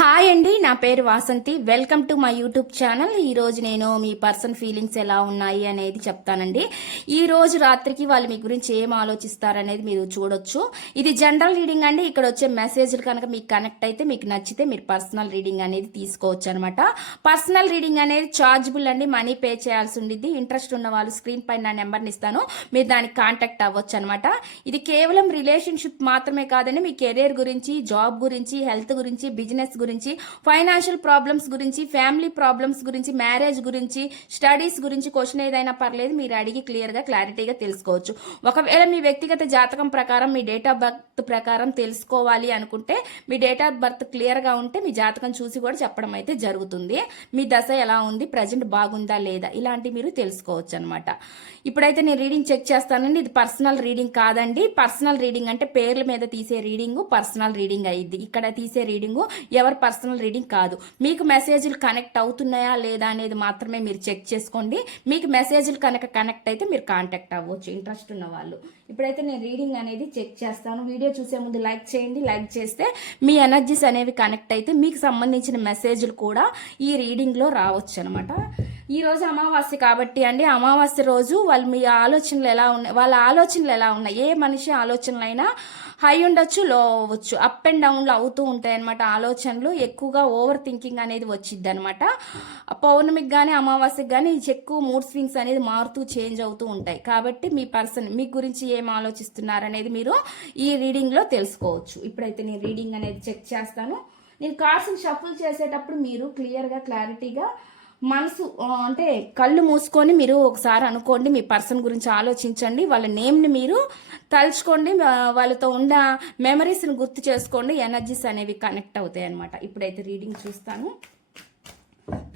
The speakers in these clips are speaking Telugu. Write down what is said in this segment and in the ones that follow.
హాయ్ అండి, నా పేరు Vasanthi. Welcome to my YouTube channel. ఈరోజు నేను మీ పర్సన్ ఫీలింగ్స్ ఎలా ఉన్నాయి అనేది చెప్తానండి. ఈ రోజు రాత్రికి వాళ్ళు మీ గురించి ఏం ఆలోచిస్తారనేది మీరు చూడొచ్చు. ఇది జనరల్ రీడింగ్ అండి. ఇక్కడ వచ్చే మెసేజ్లు కనుక మీకు కనెక్ట్ అయితే, మీకు నచ్చితే మీరు పర్సనల్ రీడింగ్ అనేది తీసుకోవచ్చు అనమాట. పర్సనల్ రీడింగ్ అనేది చార్జబుల్ అండి, మనీ పే చేయాల్సి ఉండిద్ది. ఇంట్రెస్ట్ ఉన్న వాళ్ళు స్క్రీన్ పైన నా నెంబర్ని ఇస్తాను, మీరు దానికి కాంటాక్ట్ అవ్వచ్చు అనమాట. ఇది కేవలం రిలేషన్షిప్ మాత్రమే కాదండి, మీ కెరీర్ గురించి, జాబ్ గురించి, హెల్త్ గురించి, బిజినెస్ గురించి, ఫైనాన్షియల్ ప్రాబ్లమ్స్ గురించి, ఫ్యామిలీ ప్రాబ్లమ్స్ గురించి, మ్యారేజ్ గురించి, స్టడీస్ గురించి క్వశ్చన్ ఏదైనా పర్లేదు, మీరు అడిగి క్లియర్గా క్లారిటీగా తెలుసుకోవచ్చు. ఒకవేళ మీ వ్యక్తిగత జాతకం ప్రకారం మీ డేట్ ఆఫ్ బర్త్ ప్రకారం తెలుసుకోవాలి అనుకుంటే, మీ డేట్ ఆఫ్ బర్త్ క్లియర్గా ఉంటే మీ జాతకం చూసి కూడా చెప్పడం అయితే జరుగుతుంది. మీ దశ ఎలా ఉంది, ప్రజెంట్ బాగుందా లేదా, ఇలాంటివి మీరు తెలుసుకోవచ్చు అనమాట. ఇప్పుడైతే నేను రీడింగ్ చెక్ చేస్తానండి. ఇది పర్సనల్ రీడింగ్ కాదండి. పర్సనల్ రీడింగ్ అంటే పేర్ల మీద తీసే రీడింగ్ పర్సనల్ రీడింగ్ అయ్యిద్ది. ఇక్కడ తీసే రీడింగు ఎవరి పర్సనల్ రీడింగ్ కాదు. మీకు మెసేజ్లు కనెక్ట్ అవుతున్నాయా లేదా అనేది మాత్రమే మీరు చెక్ చేసుకోండి. మీకు మెసేజ్లు కనుక కనెక్ట్ అయితే మీరు కాంటాక్ట్ అవ్వచ్చు, ఇంట్రెస్ట్ ఉన్న వాళ్ళు. ఇప్పుడైతే నేను రీడింగ్ అనేది చెక్ చేస్తాను. వీడియో చూసే ముందు లైక్ చేయండి. లైక్ చేస్తే మీ ఎనర్జీస్ అనేవి కనెక్ట్ అయితే మీకు సంబంధించిన మెసేజ్లు కూడా ఈ రీడింగ్లో రావచ్చు అనమాట. ఈ రోజు అమావాస్య కాబట్టి అండి, అమావాస్య రోజు వాళ్ళు మీ ఆలోచనలు ఎలా ఉన్నాయి, వాళ్ళ ఆలోచనలు ఎలా ఉన్నాయి, ఏ మనిషి ఆలోచనలైనా హై ఉండొచ్చు, లో అవ్వచ్చు, అప్ అండ్ డౌన్లు అవుతూ ఉంటాయి అనమాట. ఆలోచనలు ఎక్కువగా ఓవర్ థింకింగ్ అనేది వచ్చిద్ది అనమాట. పౌర్ణమికి కానీ అమావాస్యకి కానీ ఎక్కువ మూడ్ స్వింగ్స్ అనేది మారుతూ చేంజ్ అవుతూ ఉంటాయి. కాబట్టి మీ పర్సన్ మీ గురించి ఏం ఆలోచిస్తున్నారు అనేది మీరు ఈ రీడింగ్లో తెలుసుకోవచ్చు. ఇప్పుడైతే నేను రీడింగ్ అనేది చెక్ చేస్తాను. నేను కార్డ్స్ని షఫుల్ చేసేటప్పుడు మీరు క్లియర్గా క్లారిటీగా మనసు అంటే కళ్ళు మూసుకొని మీరు ఒకసారి అనుకోండి, మీ పర్సన్ గురించి ఆలోచించండి, వాళ్ళ నేమ్ని మీరు తలుచుకోండి, వాళ్ళతో ఉన్న మెమరీస్ని గుర్తు చేసుకోండి. ఎనర్జీస్ అనేవి కనెక్ట్ అవుతాయి అనమాట. ఇప్పుడైతే రీడింగ్ చూస్తాను.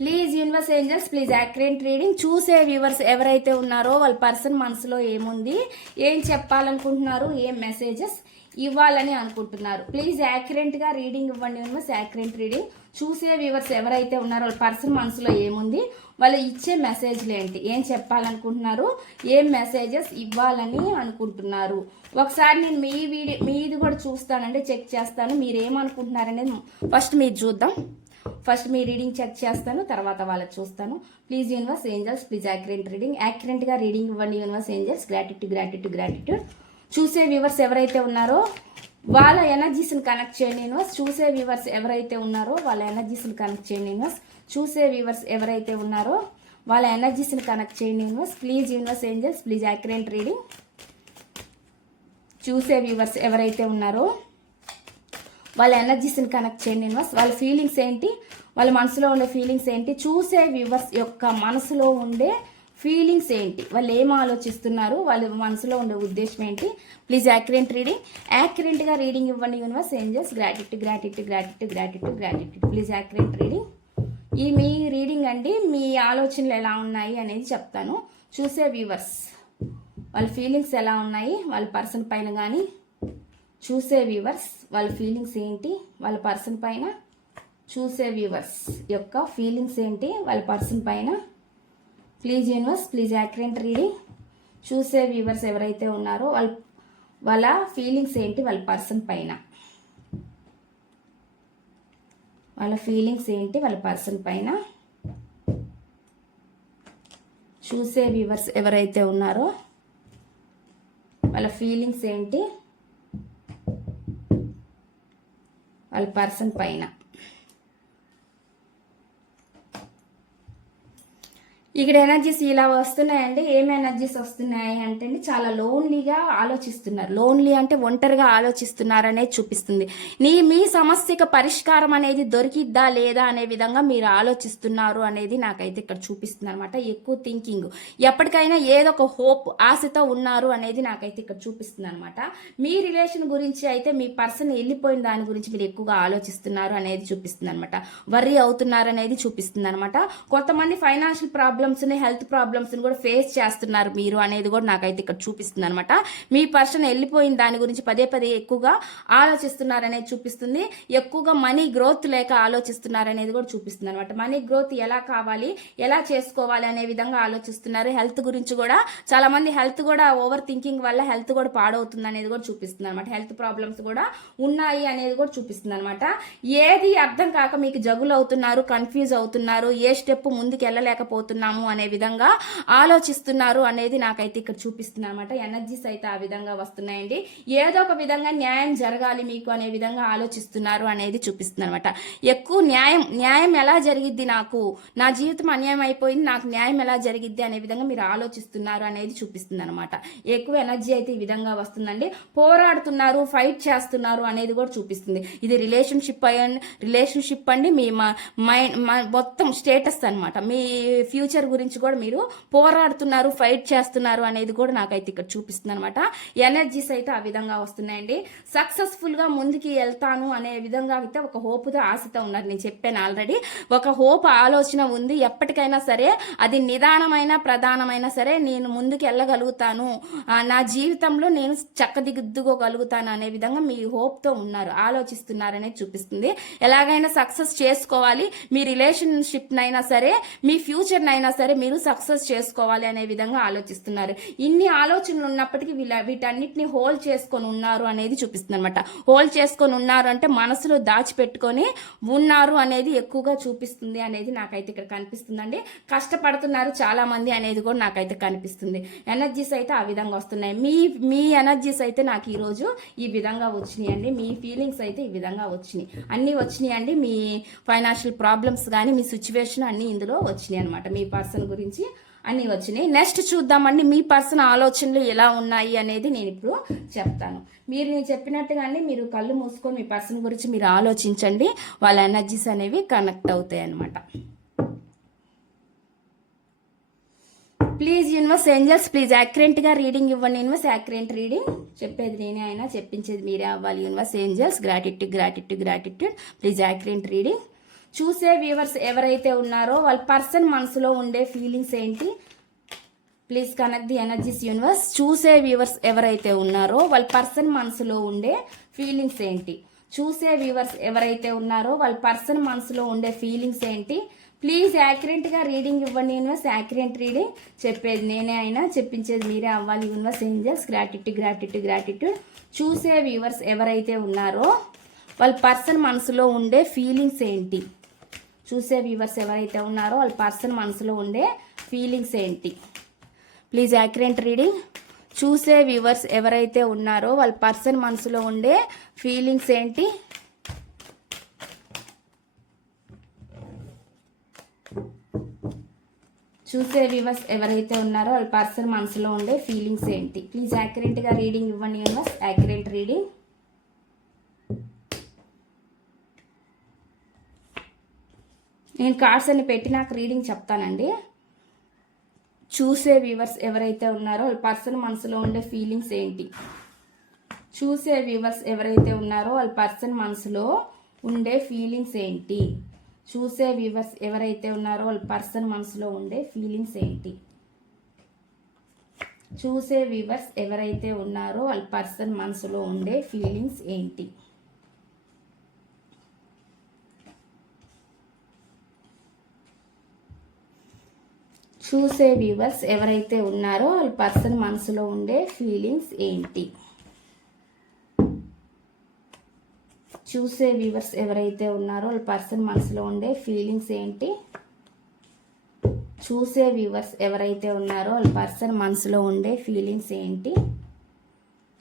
Please universe angels, please accurate reading. చూసే వ్యూవర్స్ ఎవరైతే ఉన్నారో వాళ్ళ పర్సన్ మనసులో ఏముంది, ఏం చెప్పాలనుకుంటున్నారు, ఏం మెసేజెస్ ఇవ్వాలని అనుకుంటున్నారు, ప్లీజ్ యాక్యురేట్గా రీడింగ్ ఇవ్వండి యూనివర్స్. Accurate reading. చూసే వ్యూవర్స్ ఎవరైతే ఉన్నారో వాళ్ళ పర్సన్ మనసులో ఏముంది, వాళ్ళు ఇచ్చే మెసేజ్లు ఏంటి, ఏం చెప్పాలనుకుంటున్నారు, ఏం మెసేజెస్ ఇవ్వాలని అనుకుంటున్నారు. ఒకసారి నేను మీది కూడా చూస్తానండి, చెక్ చేస్తాను మీరు ఏమనుకుంటున్నారనేది. ఫస్ట్ మీరు చూద్దాం. ఫస్ట్ మీ రీడింగ్ చెక్ చేస్తాను, తర్వాత వాళ్ళకి చూస్తాను. Please universe angels, please accurate reading. యాక్యురేట్గా రీడింగ్ ఇవ్వండి యూనివర్స్ ఏంజల్స్. గ్రాటిట్యూడ్. చూసే వ్యూవర్స్ ఎవరైతే ఉన్నారో వాళ్ళ ఎనర్జీస్ని కనెక్ట్ చేయండి యూనివర్స్. చూసే వ్యూవర్స్ ఎవరైతే ఉన్నారో వాళ్ళ ఎనర్జీస్ని కనెక్ట్ చేయండి యూనివర్స్. చూసే వ్యూవర్స్ ఎవరైతే ఉన్నారో వాళ్ళ ఎనర్జీస్ని కనెక్ట్ చేయండి universe. Please universe angels, please accurate reading. చూసే వ్యూవర్స్ ఎవరైతే ఉన్నారో వాళ్ళ ఎనర్జీస్ని కనెక్ట్ చేయండి యూనివర్స్. వాళ్ళ ఫీలింగ్స్ ఏంటి, వాళ్ళ మనసులో ఉండే ఫీలింగ్స్ ఏంటి, చూసే వ్యూవర్స్ యొక్క మనసులో ఉండే ఫీలింగ్స్ ఏంటి, వాళ్ళు ఏం ఆలోచిస్తున్నారు, వాళ్ళ మనసులో ఉండే ఉద్దేశం ఏంటి. Please accurate reading. యాక్యురేట్గా రీడింగ్ ఇవ్వండి universe angels. Gratitude. Please accurate reading. ఈ మీ రీడింగ్ అండి, మీ ఆలోచనలు ఎలా ఉన్నాయి అనేది చెప్తాను. చూసే వ్యూవర్స్ వాళ్ళ ఫీలింగ్స్ ఎలా ఉన్నాయి వాళ్ళ పర్సన్ పైన కానీ, చూసే వ్యూవర్స్ వాళ్ళ ఫీలింగ్స్ ఏంటి వాళ్ళ పర్సన్ పైన, చూసే వ్యూవర్స్ యొక్క ఫీలింగ్స్ ఏంటి వాళ్ళ పర్సన్ పైన. Please universe, please accurate reading. చూసే వ్యూవర్స్ ఎవరైతే ఉన్నారో వాళ్ళ ఫీలింగ్స్ ఏంటి వాళ్ళ పర్సన్ పైన, వాళ్ళ ఫీలింగ్స్ ఏంటి వాళ్ళ పర్సన్ పైన. చూసే వ్యూవర్స్ ఎవరైతే ఉన్నారో వాళ్ళ ఫీలింగ్స్ ఏంటి వాళ్ళ పర్సన్ పైన. ఇక్కడ ఎనర్జీస్ ఇలా వస్తున్నాయండి. ఏం ఎనర్జీస్ వస్తున్నాయి అంటే చాలా లోన్లీగా ఆలోచిస్తున్నారు. లోన్లీ అంటే ఒంటరిగా ఆలోచిస్తున్నారు అనేది చూపిస్తుంది. మీ సమస్యకు పరిష్కారం అనేది దొరికిద్దా లేదా అనే విధంగా మీరు ఆలోచిస్తున్నారు అనేది నాకైతే ఇక్కడ చూపిస్తుంది అనమాట. ఎక్కువ థింకింగ్, ఎప్పటికైనా ఏదో ఒక హోప్, ఆశతో ఉన్నారు అనేది నాకైతే ఇక్కడ చూపిస్తుంది అనమాట. మీ రిలేషన్ గురించి అయితే మీ పర్సన్ వెళ్ళిపోయిన దాని గురించి మీరు ఎక్కువగా ఆలోచిస్తున్నారు అనేది చూపిస్తుంది అనమాట. వర్రీ అవుతున్నారు అనేది చూపిస్తుంది అనమాట. కొంతమంది ఫైనాన్షియల్ ప్రాబ్లమ్ ప్రాబ్లమ్స్ని హెల్త్ ప్రాబ్లమ్స్ని కూడా ఫేస్ చేస్తున్నారు మీరు అనేది కూడా నాకైతే ఇక్కడ చూపిస్తుంది అనమాట. మీ పర్సన్ వెళ్ళిపోయిన దాని గురించి పదే పదే ఎక్కువగా ఆలోచిస్తున్నారనేది చూపిస్తుంది. ఎక్కువగా మనీ గ్రోత్ లేక ఆలోచిస్తున్నారనేది కూడా చూపిస్తుంది అనమాట. మనీ గ్రోత్ ఎలా కావాలి, ఎలా చేసుకోవాలి అనే విధంగా ఆలోచిస్తున్నారు. హెల్త్ గురించి కూడా చాలా మంది హెల్త్ కూడా ఓవర్ థింకింగ్ వల్ల హెల్త్ కూడా పాడవుతుంది అనేది కూడా చూపిస్తుంది అనమాట. హెల్త్ ప్రాబ్లమ్స్ కూడా ఉన్నాయి అనేది కూడా చూపిస్తుంది అనమాట. ఏది అర్థం కాక మీకు జగులు అవుతున్నారు, కన్ఫ్యూజ్ అవుతున్నారు, ఏ స్టెప్ ముందుకు వెళ్ళలేకపోతున్నాము అనే విధంగా ఆలోచిస్తున్నారు అనేది నాకైతే ఇక్కడ చూపిస్తుంది అనమాట. ఎనర్జీస్ అయితే ఆ విధంగా వస్తున్నాయండి. ఏదో ఒక విధంగా న్యాయం జరగాలి మీకు అనే విధంగా ఆలోచిస్తున్నారు అనేది చూపిస్తుంది అనమాట. ఎక్కువ న్యాయం ఎలా జరిగిద్ది, నాకు నా జీవితం అన్యాయం అయిపోయింది, నాకు న్యాయం ఎలా జరిగిద్ది అనే విధంగా మీరు ఆలోచిస్తున్నారు అనేది చూపిస్తుంది అనమాట. ఎక్కువ ఎనర్జీ అయితే ఈ విధంగా వస్తుందండి. పోరాడుతున్నారు, ఫైట్ చేస్తున్నారు అనేది కూడా చూపిస్తుంది. ఇది రిలేషన్షిప్ అండి. మీ మైండ్ మొత్తం స్టేటస్ అనమాట. మీ ఫ్యూచర్ గురించి కూడా మీరు పోరాడుతున్నారు, ఫైట్ చేస్తున్నారు అనేది కూడా నాకైతే ఇక్కడ చూపిస్తుంది అనమాట. ఎనర్జీస్ అయితే ఆ విధంగా వస్తున్నాయండి. సక్సెస్ఫుల్ గా ముందుకి వెళ్తాను అనే విధంగా అయితే ఒక హోప్తో ఆశతో ఉన్నారు. నేను చెప్పాను ఆల్రెడీ, ఒక హోప్ ఆలోచన ఉంది. ఎప్పటికైనా సరే అది నిదానమైన ప్రధానమైన సరే నేను ముందుకు వెళ్ళగలుగుతాను, నా జీవితంలో నేను చక్కదిద్దుకోగలుగుతాను అనే విధంగా మీ హోప్తో ఉన్నారు, ఆలోచిస్తున్నారు అనేది చూపిస్తుంది. ఎలాగైనా సక్సెస్ చేసుకోవాలి, మీ రిలేషన్షిప్ నైనా సరే మీ ఫ్యూచర్ నైనా సరే మీరు సక్సెస్ చేసుకోవాలి అనే విధంగా ఆలోచిస్తున్నారు. ఇన్ని ఆలోచనలు ఉన్నప్పటికీ వీటన్నిటిని హోల్డ్ చేసుకొని ఉన్నారు అనేది చూపిస్తుంది అనమాట. హోల్డ్ చేసుకొని ఉన్నారు అంటే మనసులో దాచిపెట్టుకొని ఉన్నారు అనేది ఎక్కువగా చూపిస్తుంది అనేది నాకైతే ఇక్కడ కనిపిస్తుందండి. కష్టపడుతున్నారు చాలా మంది అనేది కూడా నాకైతే కనిపిస్తుంది. ఎనర్జీస్ అయితే ఆ విధంగా వస్తున్నాయి. మీ ఎనర్జీస్ అయితే నాకు ఈరోజు ఈ విధంగా వచ్చినాయి అండి. మీ ఫీలింగ్స్ అయితే ఈ విధంగా వచ్చినాయి, అన్నీ వచ్చినాయి అండి. మీ ఫైనాన్షియల్ ప్రాబ్లమ్స్ కానీ మీ సిచ్యువేషన్ అన్నీ ఇందులో వచ్చినాయి అనమాట. మీ పర్సన్ గురించి అన్నీ వచ్చినాయి. నెక్స్ట్ చూద్దామండి మీ పర్సన్ ఆలోచనలు ఎలా ఉన్నాయి అనేది నేను ఇప్పుడు చెప్తాను. నేను చెప్పినట్టుగానే మీరు కళ్ళు మూసుకొని మీ పర్సన్ గురించి మీరు ఆలోచించండి. వాళ్ళ ఎనర్జీస్ అనేవి కనెక్ట్ అవుతాయి అనమాట. ప్లీజ్ యూనివర్స్ ఏంజల్స్, ప్లీజ్ యాక్యురేట్గా రీడింగ్ ఇవ్వండి యూనివర్స్. యాక్యురేట్ రీడింగ్ చెప్పేది నేనే అయినా చెప్పించేది మీరే అవ్వాలి universe. Angels gratitude please accurate reading. చూసే వ్యూవర్స్ ఎవరైతే ఉన్నారో వాళ్ళ పర్సన్ మనసులో ఉండే ఫీలింగ్స్ ఏంటి, please connect the energies universe. చూసే వ్యూవర్స్ ఎవరైతే ఉన్నారో వాళ్ళ పర్సన్ మనసులో ఉండే ఫీలింగ్స్ ఏంటి, చూసే వ్యూవర్స్ ఎవరైతే ఉన్నారో వాళ్ళ పర్సన్ మనసులో ఉండే ఫీలింగ్స్ ఏంటి, ప్లీజ్ యాక్యురేట్గా రీడింగ్ ఇవ్వండి యూనివర్స్. యాక్యురేట్ రీడింగ్ చెప్పేది నేనే అయినా చెప్పించేది మీరే అవ్వాలి యూనివర్స్. Angels gratitude. చూసే వ్యూవర్స్ ఎవరైతే ఉన్నారో వాళ్ళ పర్సన్ మనసులో ఉండే ఫీలింగ్స్ ఏంటి, చూసే వ్యూవర్స్ ఎవరైతే ఉన్నారో వాళ్ళ పర్సన్ మనసులో ఉండే ఫీలింగ్స్ ఏంటి, ప్లీజ్ యాక్యురేట్ రీడింగ్. చూసే వ్యూవర్స్ ఎవరైతే ఉన్నారో వాళ్ళ పర్సన్ మనసులో ఉండే ఫీలింగ్స్ ఏంటి, చూసే వ్యూవర్స్ ఎవరైతే ఉన్నారో వాళ్ళ పర్సన్ మనసులో ఉండే ఫీలింగ్స్ ఏంటి, ప్లీజ్ యాక్యురేట్గా రీడింగ్ ఇవ్వండి యూనివర్స్. Accurate reading. నేను కార్డ్స్ అన్ని పెట్టి నాకు రీడింగ్ చెప్తానండి. చూసే వ్యూవర్స్ ఎవరైతే ఉన్నారో వాళ్ళ పర్సన్ మనసులో ఉండే ఫీలింగ్స్ ఏంటి, చూసే వ్యూవర్స్ ఎవరైతే ఉన్నారో వాళ్ళ పర్సన్ మనసులో ఉండే ఫీలింగ్స్ ఏంటి, చూసే వ్యూవర్స్ ఎవరైతే ఉన్నారో వాళ్ళ పర్సన్ మనసులో ఉండే ఫీలింగ్స్ ఏంటి, చూసే వ్యూవర్స్ ఎవరైతే ఉన్నారో వాళ్ళ పర్సన్ మనసులో ఉండే ఫీలింగ్స్ ఏంటి, చూసే వ్యూవర్స్ ఎవరైతే ఉన్నారో వాళ్ళ పర్సన్ మనసులో ఉండే ఫీలింగ్స్ ఏంటి, చూసే వ్యూవర్స్ ఎవరైతే ఉన్నారో వాళ్ళ పర్సన్ మనసులో ఉండే ఫీలింగ్స్ ఏంటి, చూసే వ్యూవర్స్ ఎవరైతే ఉన్నారో వాళ్ళ పర్సన్ మనసులో ఉండే ఫీలింగ్స్ ఏంటి,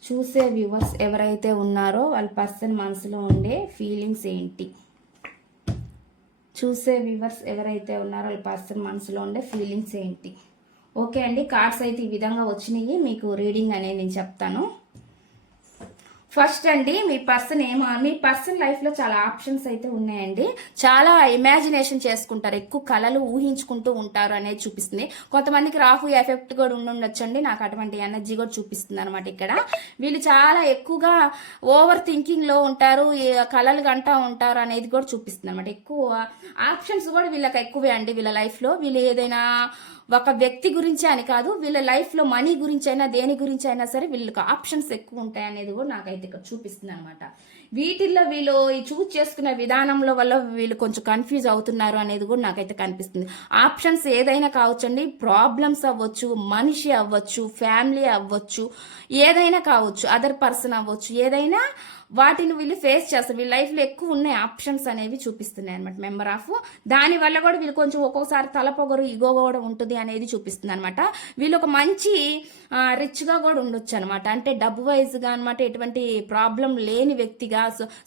చూసే వ్యూవర్స్ ఎవరైతే ఉన్నారో వాళ్ళ పర్సన్ మనసులో ఉండే ఫీలింగ్స్ ఏంటి, చూసే వ్యూవర్స్ ఎవరైతే ఉన్నారో వాళ్ళ పర్సన్ మనసులో ఉండే ఫీలింగ్స్ ఏంటి. ఓకే అండి, కార్డ్స్ అయితే ఈ విధంగా వచ్చినాయి. మీకు రీడింగ్ అనేది నేను చెప్తాను. ఫస్ట్ అండి మీ పర్సన్ లైఫ్ లో చాలా ఆప్షన్స్ అయితే ఉన్నాయండి. చాలా ఇమాజినేషన్ చేసుకుంటారు, ఎక్కువ కళలు ఊహించుకుంటూ ఉంటారు అనేది చూపిస్తుంది. కొంతమందికి రాహు ఎఫెక్ట్ కూడా ఉండొచ్చండి, నాకు అటువంటి ఎనర్జీ కూడా చూపిస్తుంది అనమాట. ఇక్కడ వీళ్ళు చాలా ఎక్కువగా ఓవర్ థింకింగ్ లో ఉంటారు, కళలు గంటా ఉంటారు అనేది కూడా చూపిస్తుంది అనమాట. ఎక్కువ ఆప్షన్స్ కూడా వీళ్ళకి ఎక్కువే అండి. వీళ్ళ లైఫ్ లో వీళ్ళు ఏదైనా ఒక వ్యక్తి గురించి అని కాదు, వీళ్ళ లైఫ్ లో మనీ గురించి అయినా దేని గురించి అయినా సరే వీళ్ళకి ఆప్షన్స్ ఎక్కువ ఉంటాయి అనేది కూడా నాకైతే ఇక్కడ చూపిస్తుంది అనమాట. వీటిల్లో వీళ్ళు ఈ చూస్ చేసుకునే విధానంలో వల్ల వీళ్ళు కొంచెం కన్ఫ్యూజ్ అవుతున్నారు అనేది కూడా నాకైతే కనిపిస్తుంది. ఆప్షన్స్ ఏదైనా కావచ్చండి, ప్రాబ్లమ్స్ అవ్వచ్చు, మనిషి అవ్వచ్చు, ఫ్యామిలీ అవ్వచ్చు, ఏదైనా కావచ్చు, అదర్ పర్సన్ అవ్వచ్చు, ఏదైనా వాటిని వీళ్ళు ఫేస్ చేస్తారు. వీళ్ళ లైఫ్లో ఎక్కువ ఉన్నాయి ఆప్షన్స్ అనేవి చూపిస్తున్నాయి అనమాట. మెంబర్ ఆఫ్ దాని వల్ల కూడా వీళ్ళు కొంచెం ఒక్కొక్కసారి తలపొగరు ఇగో కూడా ఉంటుంది అనేది చూపిస్తుంది అనమాట. వీళ్ళు ఒక మంచి రిచ్గా కూడా ఉండొచ్చు అనమాట. అంటే డబ్బు వైజ్గా అనమాట, ఎటువంటి ప్రాబ్లం లేని వ్యక్తిగా,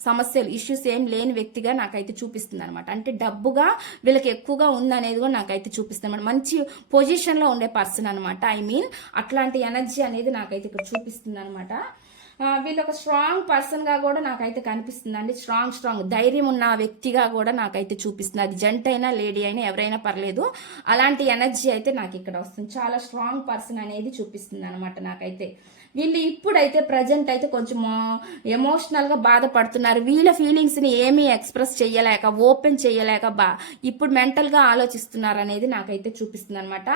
సమస్యలు ఇష్యూస్ ఏం లేని వ్యక్తిగా నాకైతే చూపిస్తుంది అనమాట. అంటే డబ్బుగా వీళ్ళకి ఎక్కువగా ఉందనేది కూడా నాకైతే చూపిస్తుంది అనమాట. మంచి పొజిషన్లో ఉండే పర్సన్ అనమాట. అట్లాంటి ఎనర్జీ అనేది నాకైతే ఇక్కడ చూపిస్తుంది అనమాట. వీళ్ళు ఒక స్ట్రాంగ్ పర్సన్గా కూడా నాకైతే కనిపిస్తుంది అండి. స్ట్రాంగ్ ధైర్యం ఉన్న వ్యక్తిగా కూడా నాకైతే చూపిస్తుంది. అది జంట అయినా లేడీ అయినా ఎవరైనా పర్లేదు, అలాంటి ఎనర్జీ అయితే నాకు ఇక్కడ వస్తుంది. చాలా స్ట్రాంగ్ పర్సన్ అనేది చూపిస్తుంది అనమాట నాకైతే. వీళ్ళు ఇప్పుడైతే ప్రజెంట్ అయితే కొంచెం ఎమోషనల్గా బాధపడుతున్నారు. వీళ్ళ ఫీలింగ్స్ని ఏమీ ఎక్స్ప్రెస్ చేయలేక, ఓపెన్ చేయలేక ఇప్పుడు మెంటల్గా ఆలోచిస్తున్నారు అనేది నాకైతే చూపిస్తుంది అనమాట.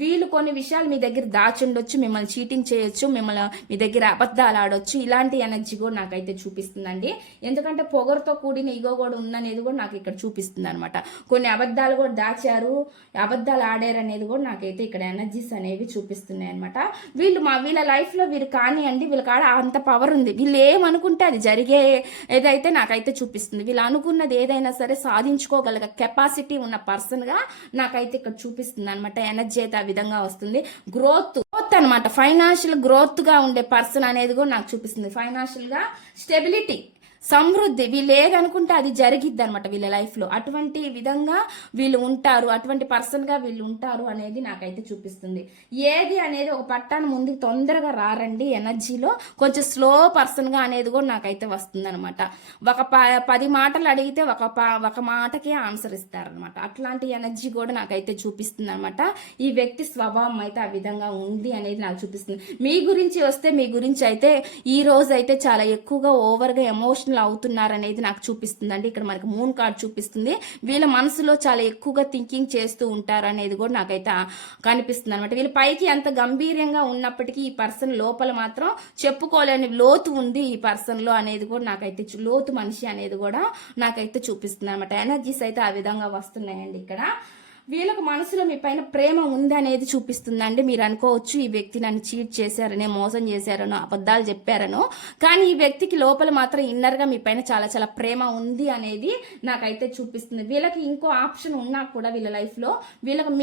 వీళ్ళు కొన్ని విషయాలు మీ దగ్గర దాచుండొచ్చు, మిమ్మల్ని చీటింగ్ చేయొచ్చు, మీ దగ్గర అబద్ధాలు ఆడొచ్చు. ఇలాంటి ఎనర్జీ కూడా నాకైతే చూపిస్తుందండి. ఎందుకంటే పొగరుతో కూడిన ఈగో కూడా ఉందనేది కూడా నాకు ఇక్కడ చూపిస్తుంది అనమాట. కొన్ని అబద్ధాలు కూడా దాచారు, అబద్ధాలు ఆడారు అనేది కూడా నాకైతే ఇక్కడ ఎనర్జీస్ అనేవి చూపిస్తున్నాయి అనమాట. వీళ్ళ లైఫ్లో కానీ అండి వీళ్ళ కాడ అంత పవర్ ఉంది. వీళ్ళు ఏమనుకుంటే అది జరిగే ఏదైతే నాకైతే చూపిస్తుంది. వీళ్ళు అనుకున్నది ఏదైనా సరే సాధించుకోగల కెపాసిటీ ఉన్న పర్సన్గా నాకైతే ఇక్కడ చూపిస్తుంది అనమాట. ఎనర్జీ అయితే ఆ విధంగా వస్తుంది. గ్రోత్ అనమాట, ఫైనాన్షియల్ గ్రోత్గా ఉండే పర్సన్ అనేది కూడా నాకు చూపిస్తుంది. ఫైనాన్షియల్గా స్టెబిలిటీ, సమృద్ధి, వీళ్ళు ఏదనుకుంటే అది జరిగిద్ది అనమాట వీళ్ళ లైఫ్లో. అటువంటి విధంగా వీళ్ళు ఉంటారు, అటువంటి పర్సన్గా వీళ్ళు ఉంటారు అనేది నాకైతే చూపిస్తుంది. ఏది అనేది ఒక పట్టాన్ని ముందుకు తొందరగా రారండి ఎనర్జీలో, కొంచెం స్లో పర్సన్గా అనేది కూడా నాకైతే వస్తుంది అనమాట. ఒక 10 మాటలు అడిగితే ఒక మాటకే ఆన్సర్ ఇస్తారనమాట. అట్లాంటి ఎనర్జీ కూడా నాకైతే చూపిస్తుంది అనమాట. ఈ వ్యక్తి స్వభావం అయితే ఆ విధంగా ఉంది అనేది నాకు చూపిస్తుంది. మీ గురించి అయితే ఈ రోజు అయితే చాలా ఎక్కువగా ఓవర్గా ఎమోషనల్ అవుతున్నారనేది నాకు చూపిస్తుంది అండి. ఇక్కడ మనకి మూన్ కార్డ్ చూపిస్తుంది. వీళ్ళ మనసులో చాలా ఎక్కువగా థింకింగ్ చేస్తూ ఉంటారు అనేది కూడా నాకైతే కనిపిస్తుంది అనమాట. వీళ్ళ పైకి ఎంత గంభీర్యంగా ఉన్నప్పటికీ ఈ పర్సన్ లోపల మాత్రం చెప్పుకోలేని లోతు ఉంది ఈ పర్సన్ లో అనేది కూడా నాకైతే, లోతు మనిషి అనేది కూడా నాకైతే చూపిస్తుంది అనమాట. ఎనర్జీస్ అయితే ఆ విధంగా వస్తున్నాయండి ఇక్కడ. వీళ్ళకు మనసులో మీ పైన ప్రేమ ఉంది అనేది చూపిస్తుందండి. మీరు అనుకోవచ్చు ఈ వ్యక్తి నన్ను చీట్ చేశారనో, మోసం చేశారనో, అబద్ధాలు చెప్పారనో, కానీ ఈ వ్యక్తికి లోపల మాత్రం ఇన్నర్గా మీ పైన చాలా చాలా ప్రేమ ఉంది అనేది నాకైతే చూపిస్తుంది. వీళ్ళకి ఇంకో ఆప్షన్ ఉన్నా కూడా వీళ్ళ లైఫ్లో వీళ్ళకి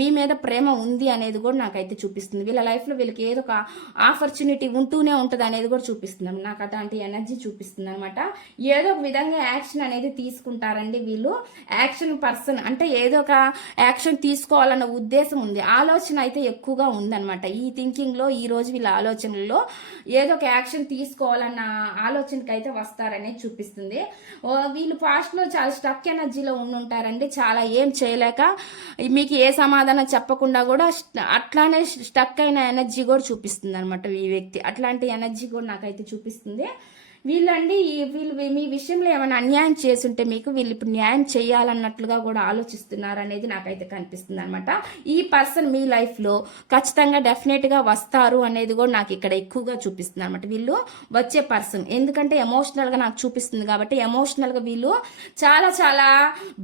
మీ మీద ప్రేమ ఉంది అనేది కూడా నాకైతే చూపిస్తుంది. వీళ్ళ లైఫ్లో వీళ్ళకి ఏదో ఒక ఆపర్చునిటీ ఉంటూనే ఉంటుంది అనేది కూడా చూపిస్తుంది. నాకు అట్లాంటి ఎనర్జీ చూపిస్తుంది అనమాట. ఏదో ఒక విధంగా యాక్షన్ అనేది తీసుకుంటారండి వీళ్ళు. యాక్షన్ పర్సన్ అంటే ఏదో ఒక యాక్షన్ తీసుకోవాలన్న ఉద్దేశం ఉంది, ఆలోచన అయితే ఎక్కువగా ఉందన్నమాట. ఈ థింకింగ్లో ఈ రోజు వీళ్ళ ఆలోచనల్లో ఏదో ఒక యాక్షన్ తీసుకోవాలన్న ఆలోచనకి అయితే వస్తారనేది చూపిస్తుంది. వీళ్ళు పాస్ట్లో చాలా స్టక్ ఎనర్జీలో ఉండుంటారండి. చాలా ఏం చేయలేక మీకు ఏ సమాధానం చెప్పకుండా కూడా అట్లానే స్టక్ అయిన ఎనర్జీ కూడా చూపిస్తుంది అనమాట ఈ వ్యక్తి. అట్లాంటి ఎనర్జీ కూడా నాకైతే చూపిస్తుంది. వీళ్ళు మీ విషయంలో ఏమైనా అన్యాయం చేసుంటే వీళ్ళు ఇప్పుడు న్యాయం చేయాలన్నట్లుగా కూడా ఆలోచిస్తున్నారు అనేది నాకైతే కనిపిస్తుంది అనమాట. ఈ పర్సన్ మీ లైఫ్లో ఖచ్చితంగా డెఫినెట్గా వస్తారు అనేది కూడా నాకు ఇక్కడ ఎక్కువగా చూపిస్తుంది అనమాట. వీళ్ళు వచ్చే పర్సన్ ఎందుకంటే ఎమోషనల్గా నాకు చూపిస్తుంది కాబట్టి, ఎమోషనల్గా వీళ్ళు చాలా చాలా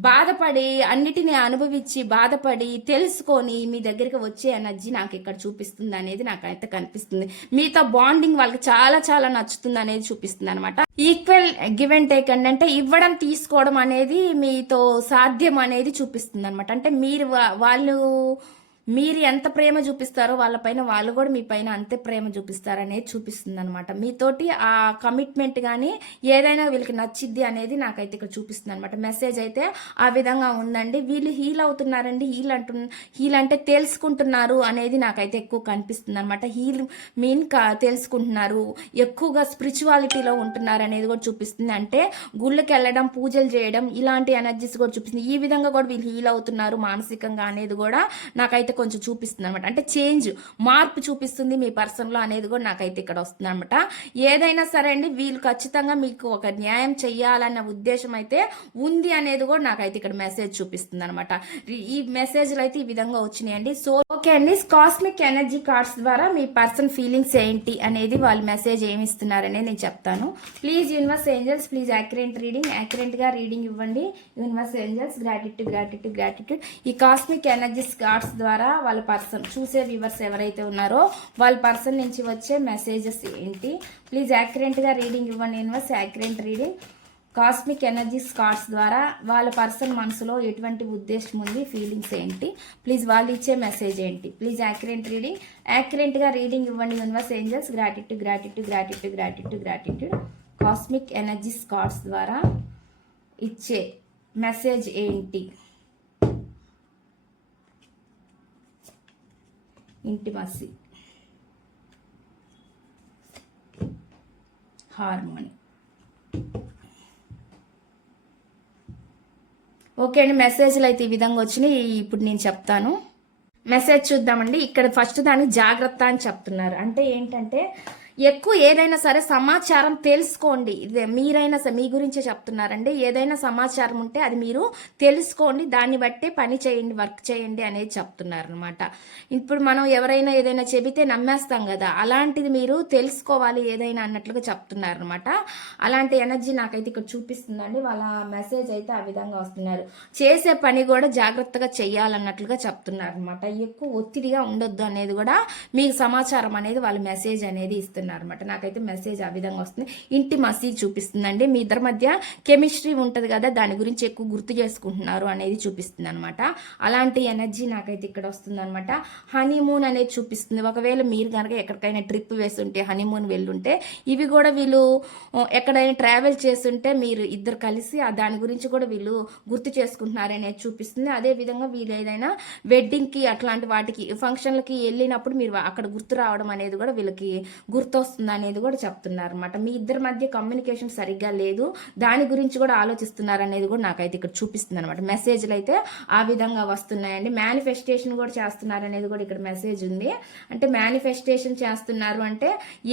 బాధపడి, అన్నిటినీ అనుభవించి బాధపడి తెలుసుకొని మీ దగ్గరికి వచ్చే ఎనర్జీ నాకు ఇక్కడ చూపిస్తుంది అనేది నాకైతే కనిపిస్తుంది. మీతో బాండింగ్ వాళ్ళకి చాలా చాలా నచ్చుతుంది అనేది చూపిస్తుంది అనమాట. ఈక్వల్ గివ్ అండ్ టేక్ అంటే ఇవ్వడం తీసుకోవడం అనేది మీతో సాధ్యం అనేది చూపిస్తుంది అనమాట. అంటే వాళ్ళు మీరు ఎంత ప్రేమ చూపిస్తారో వాళ్ళపైన వాళ్ళు కూడా మీ పైన అంతే ప్రేమ చూపిస్తారనేది చూపిస్తుంది అనమాట. మీతోటి ఆ కమిట్మెంట్ కానీ ఏదైనా వీళ్ళకి నచ్చిద్ది అనేది నాకైతే ఇక్కడ చూపిస్తుంది అనమాట. మెసేజ్ అయితే ఆ విధంగా ఉందండి. వీళ్ళు హీల్ అవుతున్నారండి. హీల్ అంటే తెలుసుకుంటున్నారు అనేది నాకైతే ఎక్కువ కనిపిస్తుంది అనమాట. హీల్ మీన్ తెలుసుకుంటున్నారు, ఎక్కువగా స్పిరిచువాలిటీలో ఉంటున్నారు అనేది కూడా చూపిస్తుంది. అంటే గుళ్ళకి వెళ్ళడం, పూజలు చేయడం ఇలాంటి ఎనర్జీస్ కూడా చూపిస్తుంది. ఈ విధంగా కూడా వీళ్ళు హీల్ అవుతున్నారు మానసికంగా అనేది కూడా నాకైతే కొంచెం చూపిస్తుంది అనమాట. అంటే చేంజ్, మార్పు చూపిస్తుంది మీ పర్సన్లో అనేది కూడా నాకైతే ఇక్కడ వస్తుంది అనమాట. ఏదైనా సరే అండి, వీళ్ళు ఖచ్చితంగా మీకు ఒక న్యాయం చెయ్యాలన్న ఉద్దేశం అయితే ఉంది అనేది కూడా నాకైతే ఇక్కడ మెసేజ్ చూపిస్తుంది అనమాట. ఈ మెసేజ్లు అయితే ఈ విధంగా వచ్చినాయండి. సో ఓకే అండి, కాస్మిక్ ఎనర్జీ కార్డ్స్ ద్వారా మీ పర్సన్ ఫీలింగ్స్ ఏంటి అనేది వాళ్ళు మెసేజ్ ఏమి ఇస్తున్నారనే నేను చెప్తాను. Please universe angels, please accurate reading, యాక్యురేట్గా రీడింగ్ ఇవ్వండి. Universe angels, gratitude gratitude gratitude. ఈ కాస్మిక్ ఎనర్జీస్ కార్డ్స్ ద్వారా వాళ్ళ పర్సన్ చూసే వ్యూవర్స్ ఎవరైతే ఉన్నారో వాళ్ళ పర్సన్ నుంచి వచ్చే మెసేజెస్ ఏంటి, ప్లీజ్ యాక్యురేట్గా రీడింగ్ ఇవ్వండి. Universe accurate reading, cosmic energies cards ద్వారా వాళ్ళ పర్సన్ మనసులో ఎటువంటి ఉద్దేశం ఉంది, ఫీలింగ్స్ ఏంటి, ప్లీజ్ వాళ్ళు ఇచ్చే మెసేజ్ ఏంటి, ప్లీజ్ యాక్యురేట్ రీడింగ్, యాక్యురేట్గా రీడింగ్ ఇవ్వండి. Universe angels, gratitude gratitude gratitude gratitude gratitude. Cosmic energies cards ద్వారా ఇచ్చే మెసేజ్ ఏంటి, ఇంటిమసీ, హార్మోని. ఓకే అండి, మెసేజ్లు అయితే ఈ విధంగా వచ్చినాయి. ఇప్పుడు నేను చెప్తాను. మెసేజ్ చూద్దామండి. ఇక్కడ ఫస్ట్ దానికి జాగ్రత్త అని చెప్తున్నారు. అంటే ఏంటంటే ఎక్కువ ఏదైనా సరే సమాచారం తెలుసుకోండి. ఇదే మీరైనా సరే మీ గురించే చెప్తున్నారండి. ఏదైనా సమాచారం ఉంటే అది మీరు తెలుసుకోండి, దాన్ని బట్టే పని చేయండి, వర్క్ చేయండి అనేది చెప్తున్నారు అనమాట. ఇప్పుడు మనం ఎవరైనా ఏదైనా చెబితే నమ్మేస్తాం కదా, అలాంటిది మీరు తెలుసుకోవాలి ఏదైనా అన్నట్లుగా చెప్తున్నారు అనమాట. అలాంటి ఎనర్జీ నాకైతే ఇక్కడ చూపిస్తుందండి. వాళ్ళ మెసేజ్ అయితే ఆ విధంగా వస్తున్నారు. చేసే పని కూడా జాగ్రత్తగా చెయ్యాలన్నట్లుగా చెప్తున్నారు అనమాట. ఎక్కువ ఒత్తిడిగా ఉండొద్దు అనేది కూడా మీకు సమాచారం అనేది వాళ్ళ మెసేజ్ అనేది ఇస్తున్నారు అనమాట. నాకైతే మెసేజ్ ఆ విధంగా వస్తుంది. ఇంటిమసీ చూపిస్తుందండి. మీ ఇద్దరి మధ్య కెమిస్ట్రీ ఉంటుంది కదా, దాని గురించి ఎక్కువ గుర్తు చేసుకుంటున్నారు అనేది చూపిస్తుంది అనమాట. అలాంటి ఎనర్జీ నాకైతే ఇక్కడ వస్తుంది అనమాట. హనీమూన్ అనేది చూపిస్తుంది. ఒకవేళ మీరు కనుక ఎక్కడికైనా ట్రిప్ వేస్తుంటే, హనీమూన్ వెళ్ళుంటే, ఇవి కూడా వీళ్ళు ఎక్కడైనా ట్రావెల్ చేస్తుంటే మీరు ఇద్దరు కలిసి దాని గురించి కూడా వీళ్ళు గుర్తు చేసుకుంటున్నారు అనేది చూపిస్తుంది. అదేవిధంగా వీళ్ళు ఏదైనా వెడ్డింగ్కి అట్లాంటి వాటికి ఫంక్షన్లకి వెళ్ళినప్పుడు మీరు అక్కడ గుర్తు రావడం అనేది కూడా వీళ్ళకి గుర్తొస్తుంది అనేది కూడా చెప్తున్నారు అనమాట. మీ ఇద్దరి మధ్య కమ్యూనికేషన్ సరిగ్గా లేదు, దాని గురించి కూడా ఆలోచిస్తున్నారు అనేది కూడా నాకైతే ఇక్కడ చూపిస్తుంది అనమాట. మెసేజ్లు అయితే ఆ విధంగా వస్తున్నాయండి. మేనిఫెస్టేషన్ కూడా చేస్తున్నారు అనేది కూడా ఇక్కడ మెసేజ్ ఉంది. అంటే మేనిఫెస్టేషన్ చేస్తున్నారు అంటే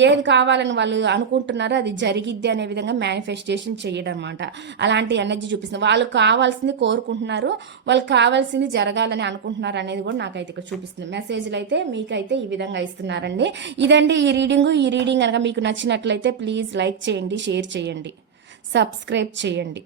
ఏది కావాలని వాళ్ళు అనుకుంటున్నారో అది జరిగిద్ది అనే విధంగా మేనిఫెస్టేషన్ చేయడం అనమాట. అలాంటి ఎనర్జీ చూపిస్తుంది. వాళ్ళు కావాల్సింది కోరుకుంటున్నారు, వాళ్ళు కావాల్సింది జరగాలని అనుకుంటున్నారు అనేది కూడా నాకైతే ఇక్కడ చూపిస్తుంది. మెసేజ్లు అయితే మీకైతే ఈ విధంగా ఇస్తున్నారండి. ఇదండి ఈ రీడింగ్ కనుక మీకు నచ్చినట్లయితే ప్లీజ్ లైక్ చేయండి, షేర్ చేయండి, సబ్స్క్రైబ్ చేయండి.